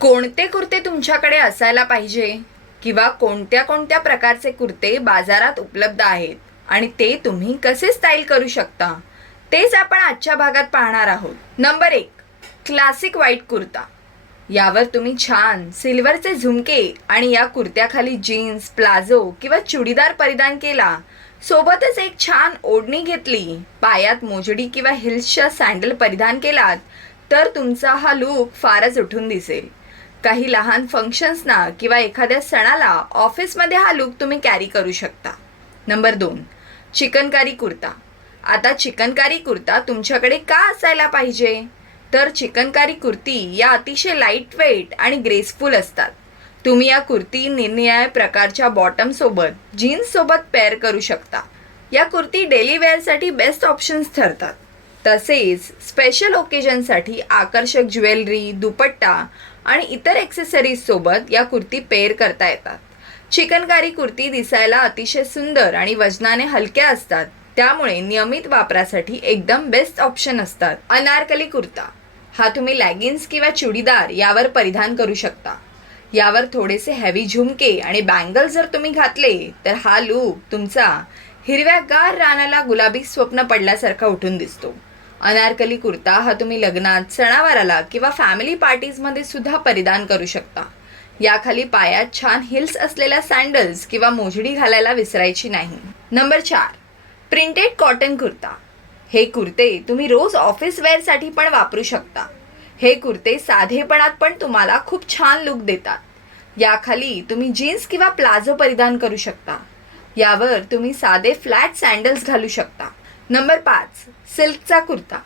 कोणते कुर्ते तुमच्याकडे असायला पाहिजे किंवा कोणत्या कोणत्या प्रकारचे कुर्ते बाजारात उपलब्ध आहेत आणि ते तुम्ही कसे स्टाईल करू शकता तेच आपण आजच्या भागात पाहणार आहोत. Number 1, classic white kurta. यावर तुम्ही छान सिल्वरचे झुमके आणि या कुर्त्याखाली जीन्स, प्लाझो किंवा चुडीदार परिधान केला, सोबतच एक छान ओढणी घेतली, पायात मोजडी किंवा हिल्सच्या सँडल परिधान केलात तर तुमचा हा लूक फारच उठून दिसेल. काही लहान फंक्शन्सना किंवा एखाद्या सणाला ऑफिसमध्ये हा लूक तुम्ही कॅरी करू शकता. नंबर 2, चिकनकारी कुर्ता. आता चिकनकारी कुर्ता तुमच्याकडे का असायला पाहिजे? तर चिकनकारी कुर्ती या अतिशय लाईट वेट आणि ग्रेसफुल असतात. तुम्ही या कुर्ती निरनिराळ्या प्रकारच्या बॉटमसोबत जीन्ससोबत पेअर करू शकता. या कुर्ती डेली वेअरसाठी बेस्ट ऑप्शन्स ठरतात. तसेच स्पेशल ओकेजनसाठी आकर्षक ज्वेलरी, दुपट्टा आणि इतर ॲक्सेसरीज सोबत या कुर्ती पेअर करता येतात. चिकनकारी कुर्ती दिसायला अतिशय सुंदर आणि वजनाने हलक्या असतात, त्यामुळे नियमित वापरासाठी एकदम बेस्ट ऑप्शन असतात. अनारकली कुर्ता. हा तुम्ही लॅगिन्स किंवा चुडीदार यावर परिधान करू शकता. यावर थोडेसे हेवी झुमके आणि बँगल जर तुम्ही घातले तर हा लूक तुमचा हिरव्यागार रानाला गुलाबी स्वप्न पडल्यासारखा उठून दिसतो. अनारकली कुर्ता हा तुम्ही लग्नात, सणावाराला किंवा फॅमिली पार्टीजमध्ये सुद्धा परिधान करू शकता. याखाली पायात छान हिल्स असलेल्या सँडल्स किंवा मोजडी घालायला विसरायची नाही. Number 4, printed cotton kurta. हे कुर्ते तुम्ही रोज ऑफिस वेअरसाठी पण वापरू शकता. हे कुर्ते साधेपणात पण तुम्हाला खूप छान लुक देतात. याखाली तुम्ही जीन्स किंवा प्लाझो परिधान करू शकता. यावर तुम्ही साधे फ्लॅट सँडल्स घालू शकता. नंबर 5, सिल्कचा कुर्ता.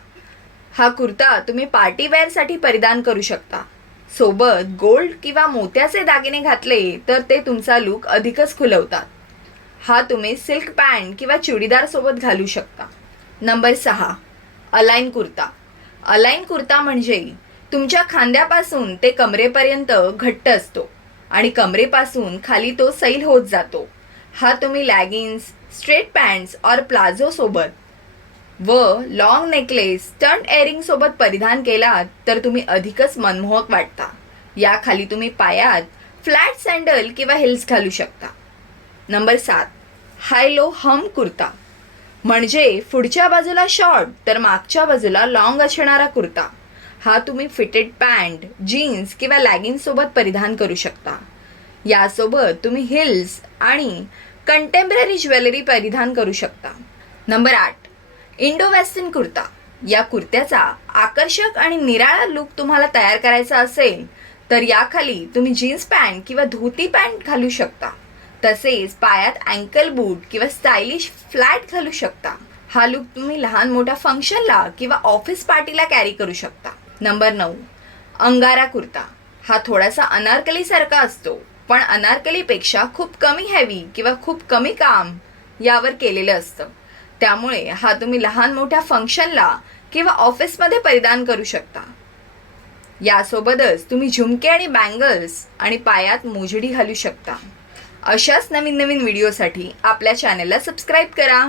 हा कुर्ता तुम्ही पार्टी वेअरसाठी परिधान करू शकता. सोबत गोल्ड किंवा मोत्याचे दागिने घातले तर ते तुमचा लूक अधिकच खुलवतात. हा तुम्ही सिल्क पॅन्ट किंवा चुडीदार सोबत घालू शकता. Number 6, align kurta. Align kurta म्हणजे तुमच्या खांद्यापासून ते कमरेपर्यंत घट्ट असतो आणि कमरेपासून खाली तो सैल होत जातो. हा तुम्ही लॅगिन्स, स्ट्रेट पॅन्ट्स और प्लाझो सोबत व लॉंग नेकलेस, स्टंट एअरिंग सोबत परिधान केलात तर तुम्ही अधिकच मनमोहक वाटता. याखाली तुम्ही पायात फ्लॅट सँडल किंवा हिल्स घालू शकता. नंबर 7, हाय लो हम कुर्ता. म्हणजे पुढच्या बाजूला शॉर्ट तर मागच्या बाजूला लॉंग असणारा कुर्ता. हा तुम्ही फिटेड पॅन्ट, जीन्स किंवा लॅगिन्स सोबत परिधान करू शकता. यासोबत तुम्ही हिल्स आणि कंटेम्पररी ज्वेलरी परिधान करू शकता. Number 8, Indo western kurta. या कुर्त्याचा आकर्षक आणि निराळा लूक तुम्हाला तयार करायचा असेल तर याखाली तुम्ही जीन्स पॅन्ट किंवा धोती पॅन्ट घालू शकता. तसेच पायात अँकल बूट किंवा स्टायलिश फ्लॅट घालू शकता. हा लूक तुम्ही लहान मोठ्या फंक्शनला किंवा ऑफिस पार्टीला कॅरी करू शकता. नंबर 9, अंगारा कुर्ता. हा थोडासा अनारकलीसारखा असतो, पण अनारकलीपेक्षा खूप कमी हेवी किंवा खूप कमी काम यावर केलेलं असतं. त्यामुळे हा तुम्ही लहान मोठ्या फंक्शनला किंवा ऑफिसमध्ये परिधान करू शकता. यासोबतच तुम्ही झुमके आणि बँगल्स आणि पायात मोजडी घालू शकता. अशाच नवीन नवीन व्हिडिओसाठी आपल्या चॅनलला सबस्क्राईब करा.